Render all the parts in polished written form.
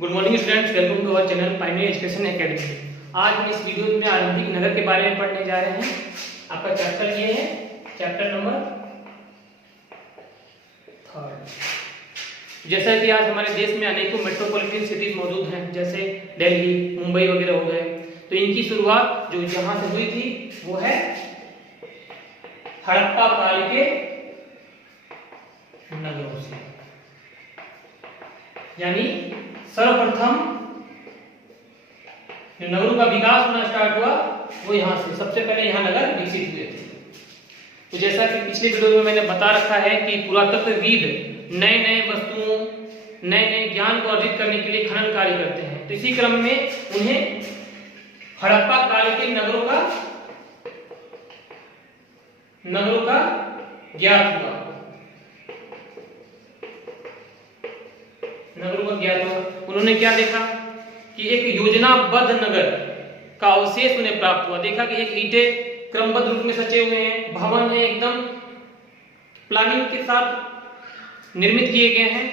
Good morning students, welcome to our channel Pioneer Education Academy. आज हम इस video में आरंभिक नगर के बारे में पढ़ने जा रहे हैं। आपका चैप्टर ये है, चैप्टर नंबर 3। जैसा कि आज हमारे देश में अनेकों मेट्रोपॉलिटन सिटीज मौजूद हैं, जैसे दिल्ली, मुंबई वगैरह हो गए। तो इनकी शुरुआत जो यहाँ से हुई थी वो है हड़प्पा काल के नगरों से। यानी सर्वप्रथम जो नगरों का विकास होना स्टार्ट हुआ वो यहाँ से, सबसे पहले यहाँ नगर विकसित हुए थे। तो जैसा कि पिछले वीडियो में मैंने बता रखा है कि पुरातत्वविद नए नए वस्तुओं, नए नए ज्ञान को अर्जित करने के लिए खनन कार्य करते हैं। तो इसी क्रम में उन्हें हड़प्पा काल के नगरों का ज्ञात हुआ। उन्होंने क्या देखा कि एक योजनाबद्ध नगर का अवशेष उन्हें प्राप्त हुआ। देखा कि एक ईंटें क्रमबद्ध रूप में सचे हुए हैं, भवन है एकदम प्लानिंग के साथ निर्मित किए गए हैं।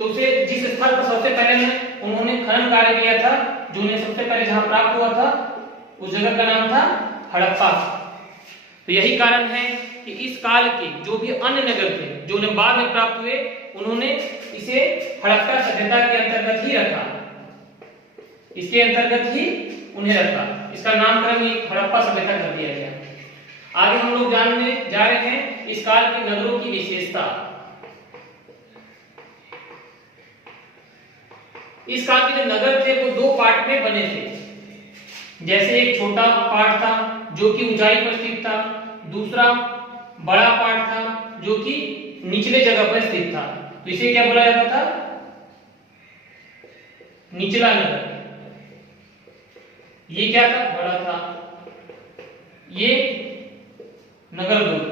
तो उसे जिस स्थल पर सबसे पहले उन्होंने खनन कार्य किया था, जो उन्हें सबसे पहले जहां प्राप्त हुआ था, उस जगह का नाम था हड़प्पा। तो यही कारण है कि इस काल के जो भी अन्य नगर थे जो उन्हें बाद में प्राप्त हुए, उन्होंने इसे हड़प्पा सभ्यता के अंतर्गत ही रखा, इसके अंतर्गत ही उन्हें रखा। इसका नामकरण हड़प्पा सभ्यता कर दिया गया। आगे हम लोग जानने जा रहे हैं इस काल के नगरों की विशेषता। इस काल के जो नगर थे वो दो पार्ट में बने थे। जैसे एक छोटा पार्ट था जो कि ऊंचाई पर स्थित था, दूसरा बड़ा पार्ट था जो कि निचले जगह पर स्थित था। तो इसे क्या बोला जाता था? निचला नगर। ये क्या था? बड़ा था। ये नगर दुर्ग।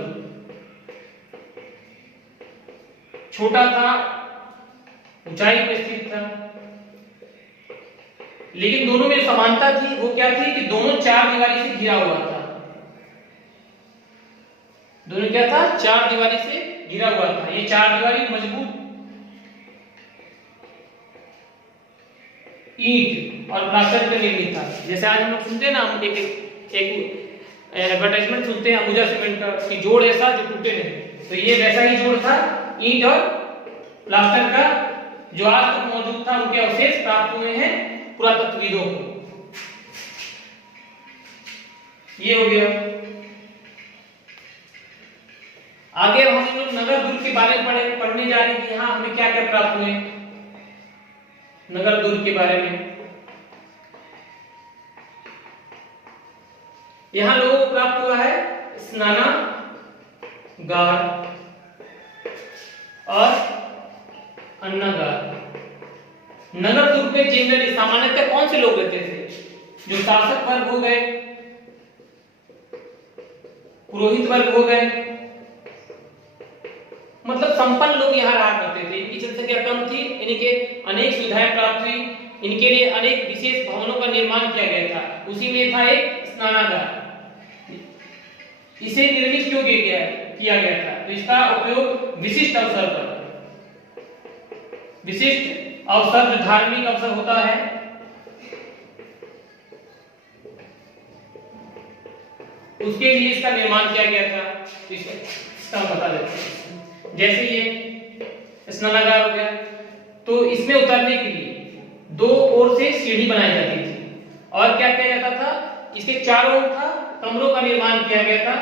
छोटा था, ऊंचाई पर स्थित था। लेकिन दोनों में समानता थी। वो क्या थी कि दोनों चार दीवारी से घिरा हुआ था। दोनों क्या था? चार दीवारी से घिरा हुआ था। ये चार दीवारी मजबूत ईंट और प्लास्टर से निर्मित था। जैसे आज हम लोग सुनते हैं ना, हम एक एडवर्टाइजमेंट सुनते हैं अंबुजा सीमेंट का कि जोड़ ऐसा जो टूटे नहीं। तो ये वैसा ही जोड़ था, ईंट और प्लास्टर का, जो आज तक मौजूद था। उनके अवशेष प्राप्त हुए हैं पुरातत्वविदों को। ये हो गया। आगे हम लोग नगर दुर्ग के बारे में पढ़ने जा रहे हैं कि यहाँ हमें क्या क्या प्राप्त हुए नगर दुर्ग के बारे में। यहां लोगों को प्राप्त हुआ है स्नानागार और अन्नागार। नगर दुर्ग में जनरली सामान्यतः कौन से लोग रहते थे? जो शासक वर्ग हो गए, पुरोहित वर्ग हो गए, मतलब संपन्न लोग यहाँ रहा करते थे। इनकी जनसंख्या कम थी, इनके अनेक सुविधाएं प्राप्त हुई। इनके लिए अनेक विशेष भवनों का निर्माण किया गया था। उसी में था एक स्नानागार। इसे निर्मित क्यों किया गया था? तो इसका उपयोग विशिष्ट अवसर पर, विशिष्ट अवसर जो धार्मिक अवसर होता है, उसके लिए इसका निर्माण किया गया था। तो इसका बता देते हैं। जैसे ये स्नानागार हो गया, तो इसमें उतरने के लिए दो ओर से सीढ़ी बनाई जाती थी। और क्या किया जाता था? इसके चारों कमरों का निर्माण किया गया था,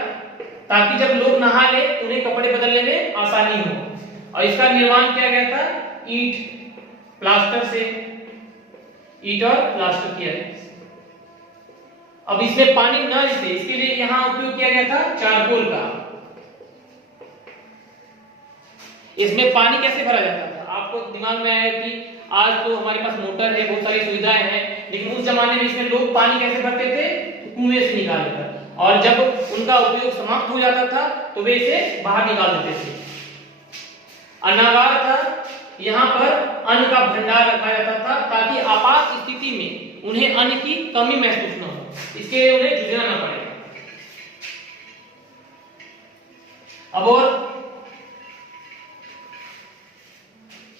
ताकि जब लोग नहा ले उन्हें कपड़े बदलने में आसानी हो। और इसका निर्माण किया गया था ईंट प्लास्टर से, ईंट और प्लास्टर किया गया। अब इसमें पानी न रिसे, इसके लिए यहाँ उपयोग किया गया था चारकोल का। इसमें पानी कैसे भरा जाता था? आपको दिमाग में आया कि आज तो हमारे पास मोटर है, बहुत सारी सुविधाएं हैं, लेकिन उस जमाने में इसमें लोग पानी कैसे भरते थे? तो कुएं से निकालकर। और जब उनका उपयोग समाप्त हो जाता था तो वे इसे बाहर निकाल देते थे। अन्नागार था, यहाँ पर अन्न का भंडार रखा जाता था, ताकि आपात स्थिति में उन्हें अन्न की कमी महसूस न हो, इसके लिए उन्हें जूझना न पड़े। अब और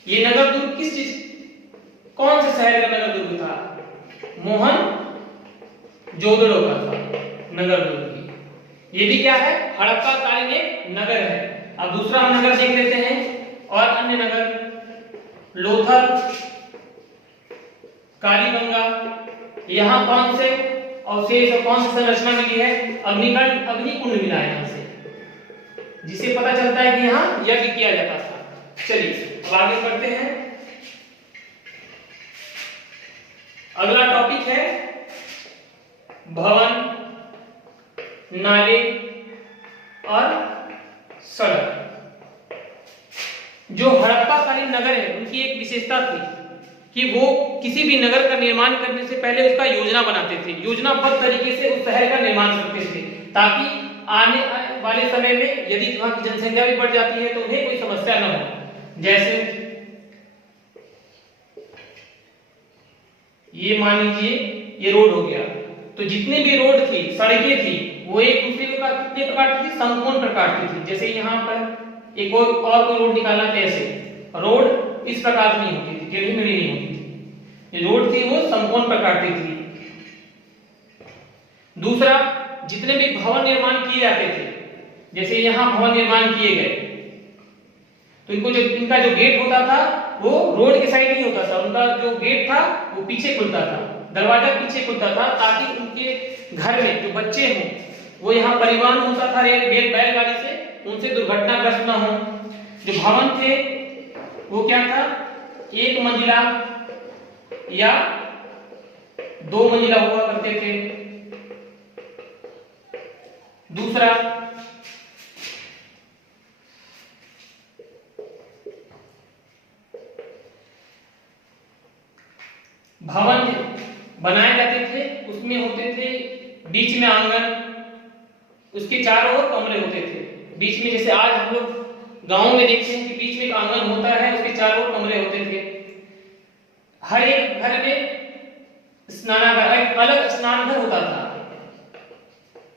ये नगर दुर्ग कौन से शहर का नगर दुर्ग था? मोहनजोदड़ो का था नगर दुर्ग। ये भी क्या है? हड़प्पा कालीन एक नगर है। अब दूसरा हम नगर देख लेते हैं और अन्य नगर, लोथल, कालीबंगा। यहाँ कौन से अवशेष और कौन सी संरचना मिली है? अग्निकुंड मिला है यहाँ से, जिससे पता चलता है कि यहाँ यज्ञ किया जाता था। चलिए अब आगे बढ़ते हैं। अगला टॉपिक है भवन, नाले और सड़क। जो हड़प्पाकालीन नगर है उनकी एक विशेषता थी कि वो किसी भी नगर का निर्माण करने से पहले उसका योजना बनाते थे, योजनाबद्ध तरीके से उस शहर का निर्माण करते थे, ताकि आने वाले समय में यदि वहां की जनसंख्या भी बढ़ जाती है तो उन्हें कोई समस्या न हो। जैसे ये मान लीजिए ये रोड हो गया, तो जितने भी रोड थी, सड़कें थी, वो एक दूसरे का कितने प्रकार की थी? समकोण प्रकार की थी। जैसे यहाँ पर एक और कोई रोड निकालना, कैसे? रोड इस प्रकार से नहीं होती थी, टेढ़ी मेढ़ी नहीं होती थी। ये रोड थी वो समकोण प्रकार की थी। दूसरा, जितने भी भवन निर्माण किए जाते थे, जैसे यहाँ भवन निर्माण किए गए, तो इनका जो गेट होता था वो रोड के साइड नहीं होता था, उनका जो गेट था वो पीछे खुलता था, दरवाजा पीछे खुलता था, ताकि उनके घर में जो बच्चे हों वो यहाँ परिवहन होता था बैलगाड़ी से, उनसे दुर्घटनाग्रस्त ना हो। जो भवन थे वो क्या था? एक मंजिला या दो मंजिला हुआ करते थे। दूसरा, भवन बनाए जाते थे, उसमें होते थे बीच में आंगन, उसके चारों ओर कमरे होते थे। बीच में, जैसे आज हम लोग गांव में देखते हैं कि बीच में एक आंगन होता है, उसके चारों ओर कमरे होते थे। हर एक घर में स्नानागार, एक अलग स्नान घर होता था,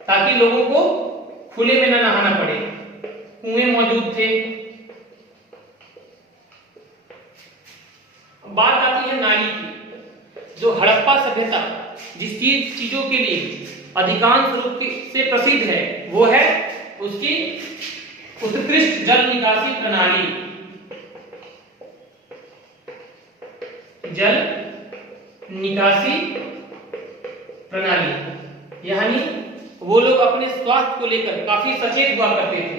ताकि लोगों को खुले में न नहाना पड़े। कुएं मौजूद थे। बात आती है नाली की। जो हड़प्पा सभ्यता जिस चीजों के लिए अधिकांश रूप से प्रसिद्ध है वो है उसकी उत्कृष्ट जल निकासी प्रणाली। जल निकासी प्रणाली, यानी वो लोग अपने स्वास्थ्य को लेकर काफी सचेत हुआ करते थे।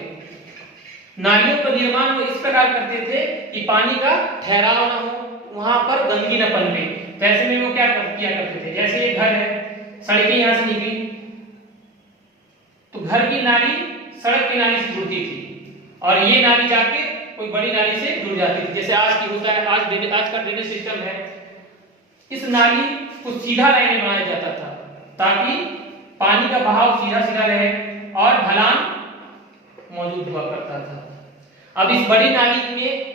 नालियों का निर्माण वो इस प्रकार करते थे कि पानी का ठहराव ना हो, वहां पर गंदगी न पनपे। तो ऐसे में वो क्या किया करते थे? जैसे एक घर है, सड़कें यहां से निकली, तो घर की नाली सड़क की नाली से जुड़ती थी, और ये नाली जाके कोई बड़ी नाली से जुड़ जाती थी। जैसे आज की होता है, आज का ड्रेनेज सिस्टम है, इस नाली को सीधा लाइन में बनाया जाता था, ताकि पानी का बहाव सीधा सीधा रहे और ढलान मौजूद हुआ करता था। अब इस बड़ी नाली में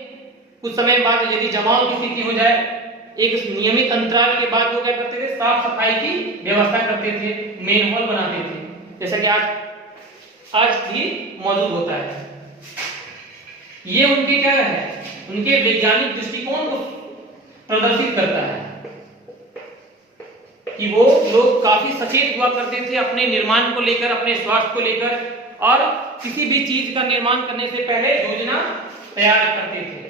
कुछ समय बाद यदि जमाव की स्थिति हो जाए, एक नियमित अंतराल के बाद वो क्या करते थे? साफ सफाई की व्यवस्था करते थे, मेनहोल बनाते थे, जैसा कि आज भी मौजूद होता है। ये उनके क्या है? उनके वैज्ञानिक दृष्टिकोण को प्रदर्शित करता है कि वो लोग काफी सचेत हुआ करते थे अपने निर्माण को लेकर, अपने स्वास्थ्य को लेकर, और किसी भी चीज का निर्माण करने से पहले योजना तैयार करते थे।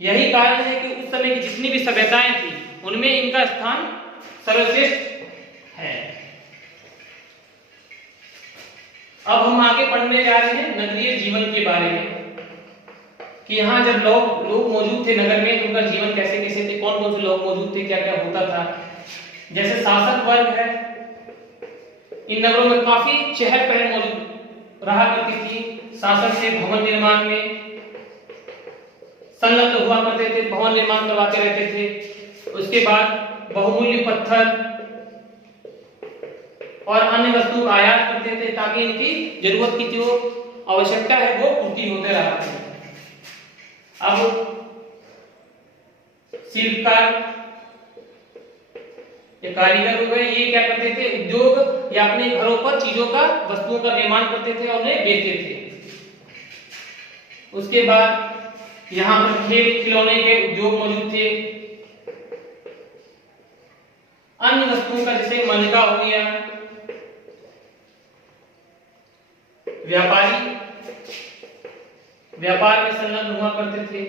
यही कारण है कि उस समय की जितनी भी सभ्यताएं थी उनमें इनका स्थान सर्वश्रेष्ठ है। अब हम आगे पढ़ने जा रहे हैं नगरीय जीवन के बारे में, कि यहाँ जब लोग मौजूद थे नगर में, तो उनका जीवन कैसे कैसे थे, कौन कौन से लोग मौजूद थे, क्या क्या होता था। जैसे शासक वर्ग है, इन नगरों में काफी चहल पहल मौजूद रहा करती थी। शासक से भवन निर्माण में संलग्न हुआ करते थे, भवन निर्माण करवाते रहते थे। उसके बाद बहुमूल्य पत्थर और अन्य वस्तु आयात करते थे, ताकि इनकी जरूरत की जो आवश्यकता है वो पूर्ति होते रहा। अब शिल्पकार या कारीगर हो गए, ये क्या करते थे? उद्योग या अपने घरों पर चीजों का, वस्तुओं का निर्माण करते थे और उन्हें बेचते थे। उसके बाद यहाँ पर खेल खिलौने के उद्योग मौजूद थे, अन्य वस्तुओं का, जैसे मनका हो गया, व्यापारी व्यापार में संलग्न हुआ करते थे,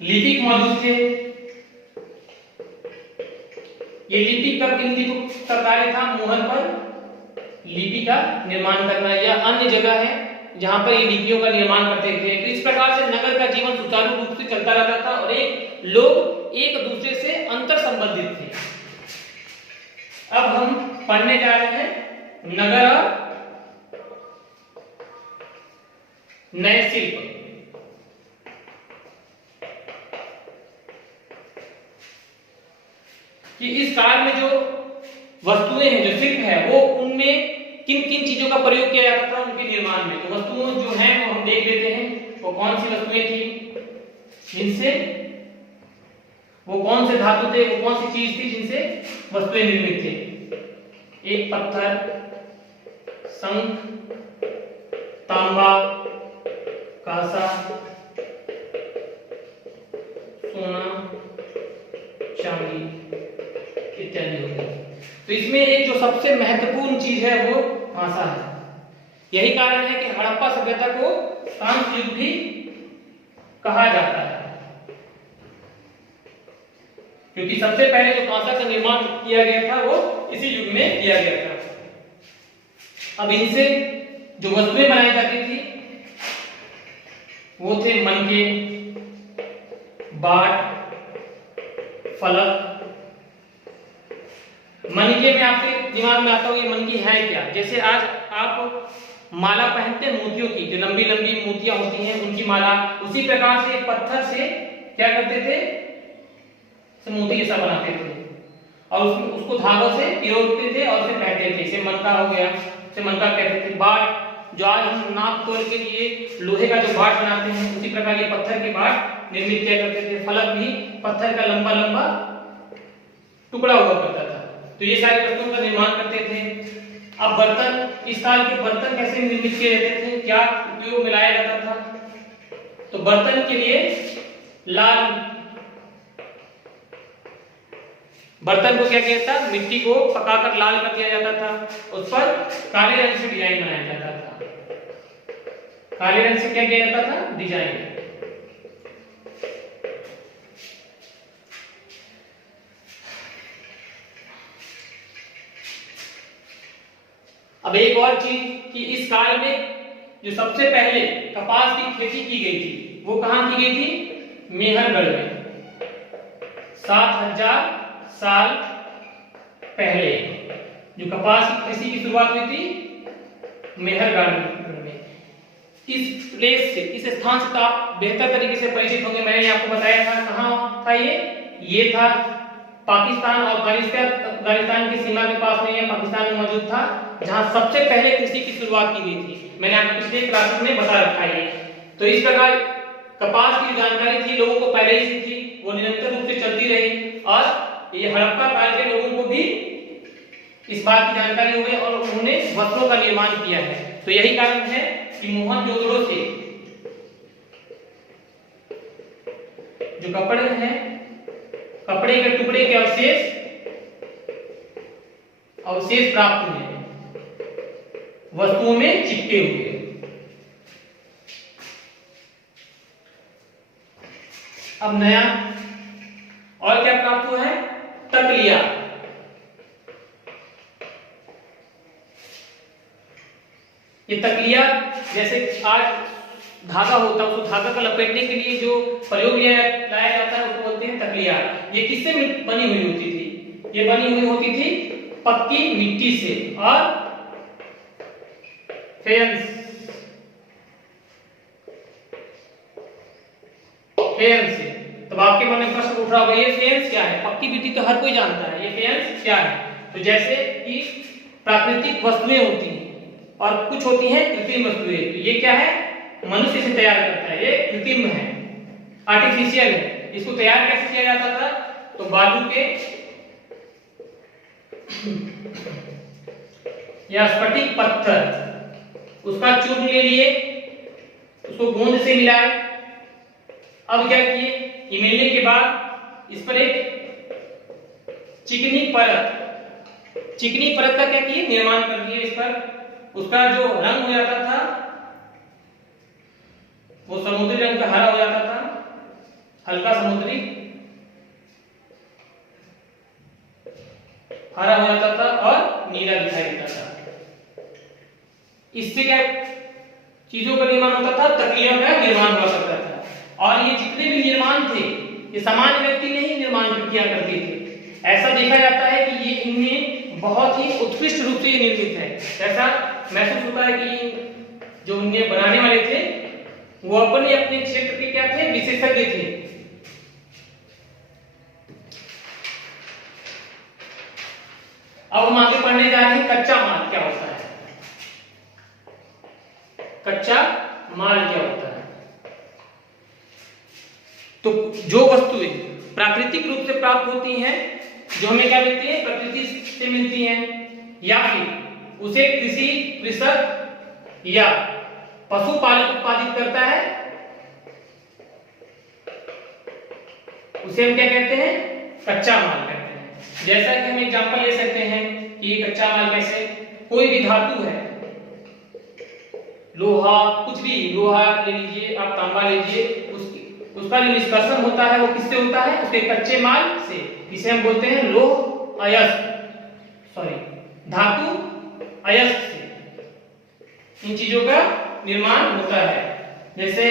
लिपिक मौजूद थे। ये लिपिक का किन लिपिक का कार्य था? मुहर पर लिपि का निर्माण करना, या अन्य जगह है जहां पर ये लिपियों का निर्माण करते थे। तो इस प्रकार से नगर का जीवन सुचारू रूप से चलता रहता था और लोग एक दूसरे से अंतर संबंधित थे। अब हम पढ़ने जा रहे हैं नगर और नए शिल्प। कि इस काल में जो वस्तुएं हैं, जो शिल्प है, वो उनमें किन किन चीजों का प्रयोग किया जाता था उनके निर्माण में। तो वस्तुएं जो हैं वो हम देख लेते हैं। वो कौन सी वस्तुएं थी जिनसे, वो कौन से धातु थे, वो कौन सी चीज थी जिनसे वस्तुएं निर्मित थे? एक पत्थर, शंख, तांबा, कांसा, सोना, चांदी इत्यादि हो गए। तो इसमें एक जो सबसे महत्वपूर्ण चीज है वो कांसा है। यही कारण है कि हड़प्पा सभ्यता को कांस्य युग भी कहा जाता है, क्योंकि सबसे पहले जो कांसा का निर्माण किया गया था वो इसी युग में किया गया था। अब इनसे जो वस्तुएं बनाई जाती थी वो थे मनके, बाट, फलक। मनके में आपके दिमाग में आता होगा ये मनकी है क्या? जैसे आज आप माला पहनते हैं मोतियों की, जो लंबी लंबी मोतियां होती हैं उनकी माला, उसी प्रकार से पत्थर से क्या करते थे? मोती जैसा बनाते थे और उसको धागों से पिरोते थे और उसे पहनते थे। इसे मनका हो गया, इसे मनका कहते थे। बाट, जो आज हम नाप तोल के लिए लोहे का जो बाट बनाते हैं, उसी प्रकार ये पत्थर के बाट निर्मित किया करते थे। फलक भी पत्थर का लंबा लंबा टुकड़ा हुआ करता था। तो ये सारी वस्तुओं का निर्माण करते थे। अब बर्तन, इस काल के बर्तन कैसे निर्मित किए जाते थे, क्या उपयोग में लाया जाता था? तो बर्तन के लिए बर्तन को क्या किया था? मिट्टी को पकाकर लाल कर दिया जाता था, उस पर काले रंग से डिजाइन बनाया जाता था। काले रंग से क्या किया जाता था? डिजाइन। अब एक और चीज कि इस काल में जो सबसे पहले कपास की खेती की गई थी वो कहां की गई थी? मेहरगढ़ में। 7000 साल पहले जो कपास की खेती की शुरुआत हुई थी मेहरगढ़ में। इस प्लेस से, इस स्थान से तो आप बेहतर तरीके से परिचित होंगे। मैंने आपको बताया था कहां था ये था पाकिस्तान और अफगानिस्तान की सीमा के पास में, यह पाकिस्तान में मौजूद था, जहां सबसे पहले कृषि की शुरुआत की गई थी। मैंने आपको पिछले क्लास में बता रखा है। तो इस प्रकार कपास की जानकारी थी लोगों को पहले ही थी, वो निरंतर रूप से चलती रही और ये हड़प्पा काल के लोगों को भी इस बात की जानकारी हो गई और उन्होंने वस्त्रों का निर्माण किया है। तो यही कारण है कि मोहनजोदड़ो से जो कपड़े हैं, कपड़े के टुकड़े के अवशेष प्राप्त हुए वस्तुओं में चिपके हुए। अब नया और क्या प्राप्त हुआ है? तकलिया। ये तकलिया, जैसे आज धागा होता है, उसको धागा का लपेटने के लिए जो प्रयोग लाया जाता है उसको बोलते हैं तकलिया। ये किससे बनी हुई होती थी? ये बनी हुई होती थी पक्की मिट्टी से और फेयंस से। तो आपके मन में प्रश्न उठ रहा होगा ये फेयंस क्या है? पक्की मिट्टी तो हर कोई जानता है, ये फेयंस क्या है? तो जैसे कि प्राकृतिक वस्तुएं होती हैं और कुछ होती हैं कृत्रिम वस्तुएं। तो ये क्या है? मनुष्य से तैयार करता है, ये कृत्रिम है, आर्टिफिशियल है। इसको तैयार कैसे किया जाता था? तो बालू के या स्फटिक पत्थर, उसका चूर्ण ले लिए, उसको गोंद से मिलाए। अब क्या किए? ये मिलने के बाद इस पर एक चिकनी परत, चिकनी परत का क्या किए, निर्माण कर दिए इस पर। उसका जो रंग हो जाता था वो समुद्री रंग का हरा हो जाता था, हल्का समुद्री हरा हो जाता था और नीला दिखाई देता था। इससे क्या चीजों का निर्माण होता था, तकिया का निर्माण हुआ करता था। और ये जितने भी निर्माण थे ये सामान्य व्यक्ति नहीं निर्माण किया करते थे। ऐसा देखा जाता है कि ये इनमें बहुत ही उत्कृष्ट रूप से ये निर्मित है। ऐसा महसूस होता है कि जो इन्हें बनाने वाले थे वो अपने अपने क्षेत्र के क्या थे, विशेषज्ञ थे। अब हम आगे पढ़ने जा रहे हैं कच्चा माल क्या होता है। कच्चा माल क्या होता है? तो जो वस्तुएं प्राकृतिक रूप से प्राप्त होती हैं, जो हमें क्या मिलती है, प्रकृति से मिलती हैं, या फिर उसे किसी कृषक या पशुपालक उत्पादित करता है, उसे हम क्या कहते हैं, कच्चा माल कहते हैं। जैसा कि हम एग्जांपल ले सकते हैं कि ये कच्चा माल कैसे, कोई भी धातु है, लोहा, कुछ भी, लोहा ले लीजिए आप, तांबा ले लीजिए, उसका जो निष्कर्षण होता है वो किससे होता है, उसके कच्चे माल से, जिसे हम बोलते हैं लोह अयस्क, धातु अयस्क से इन चीजों का निर्माण होता है। जैसे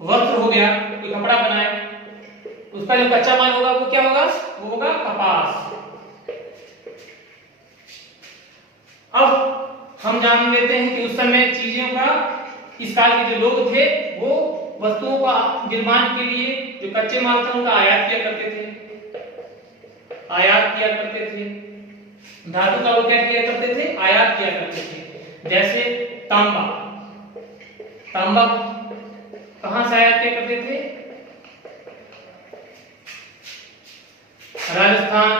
वस्त्र हो गया, कोई कपड़ा बनाए, उसका जो कच्चा माल होगा वो क्या होगा, वो होगा कपास। अब हम जान लेते हैं कि उस समय चीजों का, इस काल के जो लोग थे वो वस्तुओं का निर्माण के लिए जो कच्चे माल थे उनका आयात किया करते थे, आयात किया करते थे। धातु का वो क्या किया करते थे, आयात किया करते थे। जैसे तांबा, तांबा कहां से आयात किया करते थे, राजस्थान,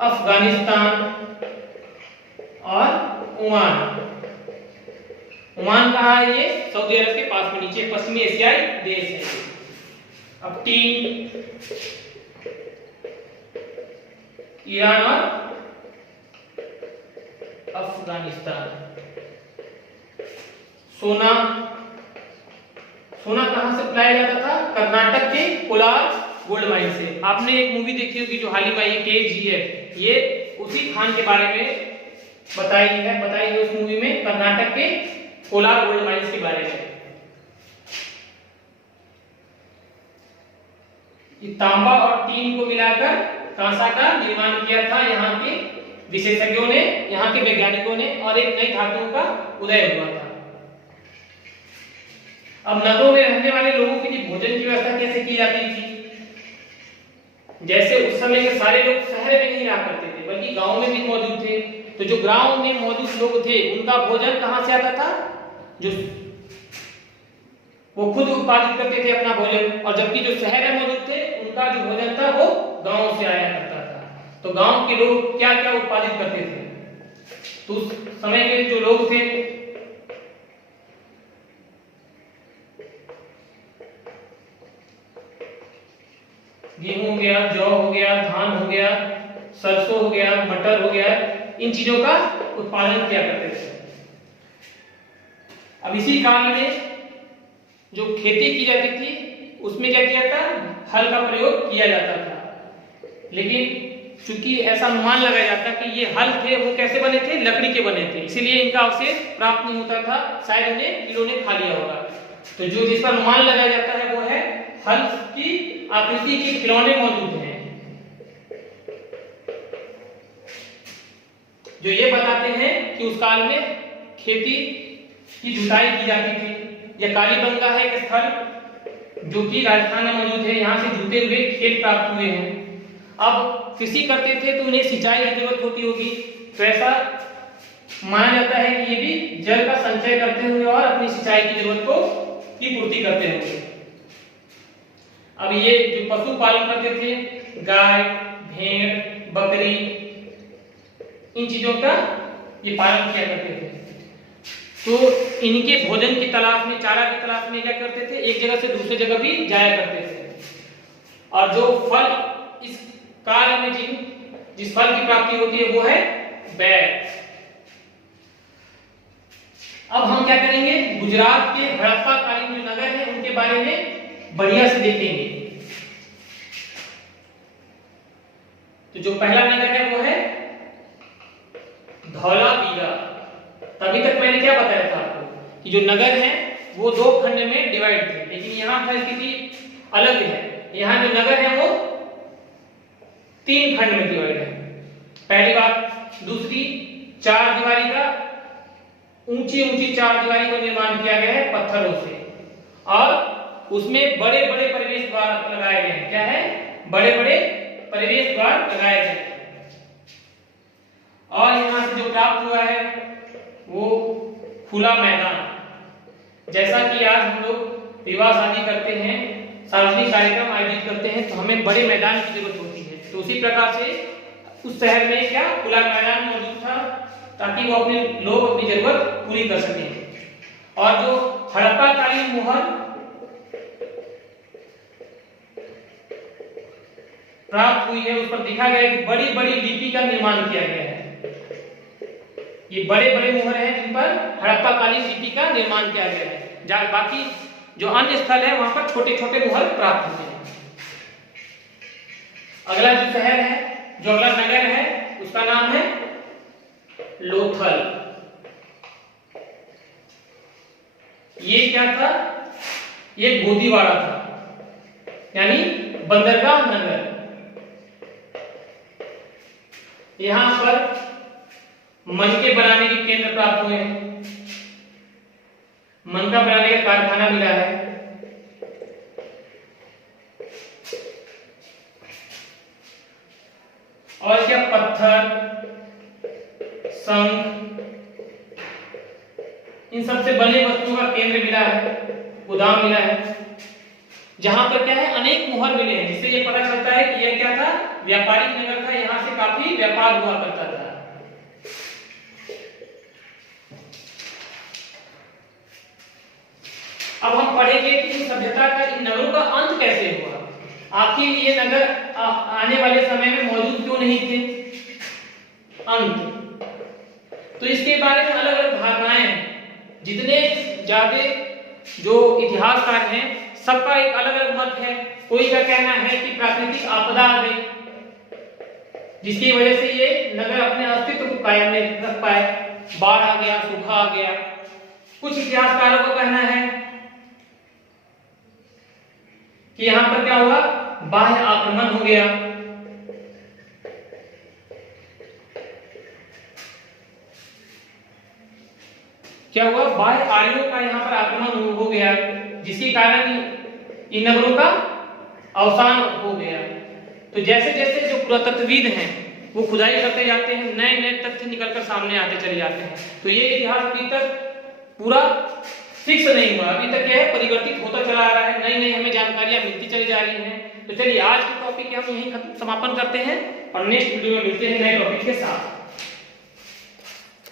अफगानिस्तान और ओमान। ओमान कहाँ है, ये सऊदी अरब के पास में नीचे पश्चिमी एशियाई देश है। अब चीन, ईरान और अफगानिस्तान। सोना, सोना कहां से लाया जाता था, कर्नाटक के कोलार गोल्ड माइन से। आपने एक मूवी देखी होगी जो हाल ही में आई KGF, ये उसी खान के बारे में बताई है उस मूवी में, कर्नाटक के कोलार गोल्ड माइंस के बारे में। तांबा और टीन को मिलाकर कांसा का निर्माण किया था यहाँ के विशेषज्ञों ने, यहाँ के वैज्ञानिकों ने, और एक नई धातुओं का उदय हुआ था। अब नगरों में रहने वाले लोगों के लिए भोजन की व्यवस्था कैसे की जाती थी? जैसे उस समय के सारे लोग शहर में नहीं रहा करते थे बल्कि गांव में भी मौजूद थे, तो जो गांव में मौजूद लोग थे उनका भोजन कहां से आता था, जो वो खुद उत्पादित करते थे अपना भोजन, और जबकि जो शहर में मौजूद थे उनका जो भोजन था वो गांव से आया करता था। तो गांव के लोग क्या क्या उत्पादित करते थे, तो उस समय के जो लोग थे गेहूं हो गया, जौ हो गया, धान हो गया, सरसों हो गया, मटर हो गया, इन चीजों का उत्पादन किया करते थे। अब इसी काल में जो खेती की जाती थी उसमें क्या किया था, हल का प्रयोग किया जाता था। लेकिन चूंकि ऐसा अनुमान लगाया जाता कि ये हल थे वो कैसे बने थे, लकड़ी के बने थे, इसीलिए इनका अवशेष प्राप्त नहीं होता था, शायद उन्हें इन्होंने खा लिया होगा। तो जो जिस पर अनुमान लगाया जाता है वो है हल की आकृति के खिलौने मौजूद हैं जो ये बताते हैं कि उस काल में खेती की जुताई की जाती थी। यह कालीबंगा है एक स्थल जो कि राजस्थान में मौजूद है, यहाँ से जुते हुए खेत प्राप्त हुए हैं। अब कृषि करते थे तो उन्हें सिंचाई की जरूरत होती होगी, तो ऐसा माना जाता है कि ये भी जल का संचय करते हुए और अपनी सिंचाई की जरूरत की पूर्ति करते होंगे। अब ये जो पशु पालन करते थे, गाय, भेड़, बकरी, इन चीजों का ये पालन किया करते थे। तो इनके भोजन की तलाश में, चारा की तलाश में क्या करते थे, एक जगह से दूसरी जगह भी जाया करते थे। और जो फल इस कार्य में जिस फल की प्राप्ति होती है वो है बैग। अब हम क्या करेंगे, गुजरात के हड़प्पा कालीन जो नगर है उनके बारे में बढ़िया से देखेंगे। तो जो पहला नगर है वो है धौलावीरा। तभी तक मैंने क्या बताया था आपको कि जो नगर है वो 2 खंड में डिवाइड थे, लेकिन यहाँ पर स्थिति अलग है। यहाँ जो नगर है वो 3 खंड में डिवाइड है। पहली बात। दूसरी, 4 दीवारी का ऊंची ऊंची 4 दीवारी का निर्माण किया गया है पत्थरों से, और उसमें बड़े बड़े प्रवेश द्वार लगाए गए हैं। क्या है? बड़े बड़े प्रवेश द्वार लगाए गए हैं। और यहाँ से जो प्राप्त हुआ है वो खुला मैदान। जैसा कि आज हम लोग विवाह शादी करते हैं, सार्वजनिक कार्यक्रम आयोजित करते हैं, तो हमें बड़े मैदान की जरूरत होती है। तो उसी प्रकार से उस शहर में क्या खुला मैदान मौजूद था, ताकि वो अपने लोग अपनी जरूरत पूरी कर सकें। और जो हड़प्पा कालीन मोहर प्राप्त हुई है उस पर देखा गया कि बड़ी बड़ी लिपि का निर्माण किया गया है। ये बड़े बड़े मोहर हैं जिन पर हड़प्पा कालीन लिपि का निर्माण किया गया है। बाकी जो अन्य स्थल है वहां पर छोटे छोटे मोहर प्राप्त हुए हैं। अगला जो शहर है, जो अगला नगर है, उसका नाम है लोथल। ये क्या था? ये गोदीवाड़ा था, यानी बंदरगाह नगर। यहां पर मनके बनाने के केंद्र प्राप्त हुए हैं, मनका बनाने का कारखाना मिला है। और क्या पत्थर, शंख, इन सबसे बने वस्तुओं का केंद्र मिला है, गोदाम मिला है, जहां पर क्या है अनेक मोहर मिले हैं, जिससे ये पता चलता है कि यह क्या था, व्यापारिक नगर था। यहां से काफी व्यापार हुआ करता था। अब हम पढ़ेंगे कि इस सभ्यता का, इन नगरों का अंत कैसे हुआ। आखिर ये नगर आने वाले समय में मौजूद क्यों नहीं थे? अंत। तो इसके बारे में अलग अलग धारणाएं हैं। जितने ज्यादा जो इतिहासकार हैं सबका एक अलग अलग मत है। कोई का कहना है कि प्राकृतिक आपदा आ गई जिसकी वजह से ये नगर अपने अस्तित्व को कायम नहीं रख पाए, बाढ़ आ गया, सूखा आ गया। कुछ इतिहासकारों का कहना है कि यहां पर क्या हुआ, बाह्य आक्रमण हो गया। क्या हुआ, बाह्य आर्यों का यहां पर आक्रमण हो गया, जिसके कारण इन नगरों का अवसान हो गया। तो जैसे जैसे जो पुरातत्वविद हैं वो खुदाई करते जाते हैं, नए नए तथ्य निकलकर सामने आते चले जाते हैं। तो ये इतिहास अभी तक पूरा फिक्स नहीं हुआ, अभी तक यह है परिवर्तित होता चला आ रहा है, नई नई हमें जानकारियां मिलती चली जा रही हैं। तो चलिए आज के टॉपिक हम यहीं समापन करते हैं और नेक्स्ट वीडियो में मिलते हैं नए टॉपिक के साथ।